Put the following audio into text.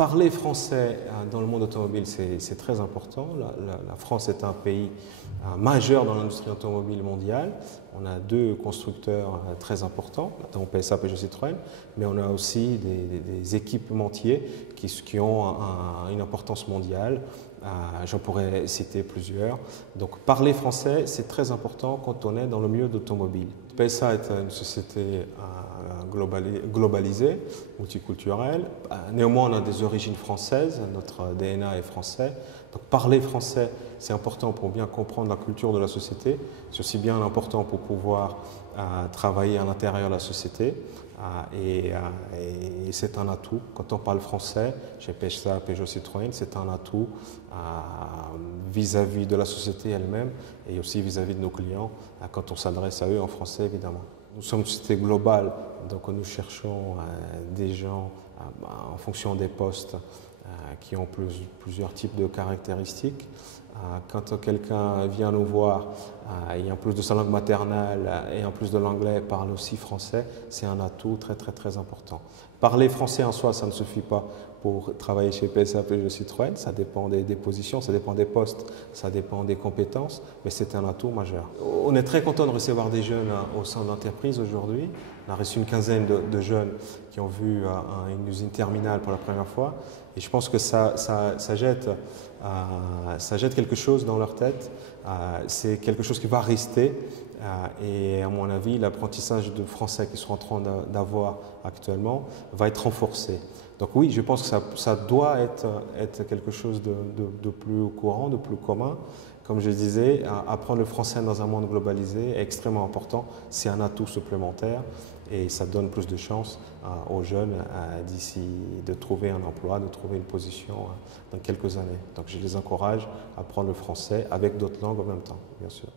parler français dans le monde automobile, c'est très important. La France est un pays majeur dans l'industrie automobile mondiale. On a deux constructeurs très importants, notamment PSA, Peugeot, Citroën, mais on a aussi des équipementiers qui ont une importance mondiale. J'en pourrais citer plusieurs. Donc parler français, c'est très important quand on est dans le milieu d'automobile. PSA est une société globalisée, multiculturelle. Néanmoins, on a des origines françaises, notre DNA est français. Donc parler français, c'est important pour bien comprendre la culture de la société. C'est aussi bien important pour pouvoir travailler à l'intérieur de la société. Et c'est un atout. Quand on parle français, chez PSA, Peugeot, Citroën, c'est un atout vis-à-vis de la société elle-même et aussi vis-à-vis de nos clients quand on s'adresse à eux en français, évidemment. Nous sommes une société globale, donc nous cherchons des gens en fonction des postes qui ont plusieurs types de caractéristiques. Quand quelqu'un vient nous voir et en plus de sa langue maternelle et en plus de l'anglais parle aussi français, c'est un atout très important. Parler français en soi, ça ne suffit pas pour travailler chez PSA, Peugeot, Citroën, ça dépend des positions, ça dépend des postes, ça dépend des compétences, mais c'est un atout majeur. On est très content de recevoir des jeunes au sein de l'entreprise aujourd'hui. On a reçu une quinzaine de jeunes qui ont vu une usine terminale pour la première fois et je pense que ça jette quelque chose dans leur tête, c'est quelque chose qui va rester et à mon avis l'apprentissage de français qu'ils sont en train d'avoir actuellement va être renforcé. Donc oui, je pense que ça doit être quelque chose de plus courant, de plus commun. Comme je disais, apprendre le français dans un monde globalisé est extrêmement important, c'est un atout supplémentaire et ça donne plus de chances aux jeunes d'ici de trouver un emploi, de trouver une position dans quelques années. Donc je les encourage à apprendre le français avec d'autres langues en même temps, bien sûr.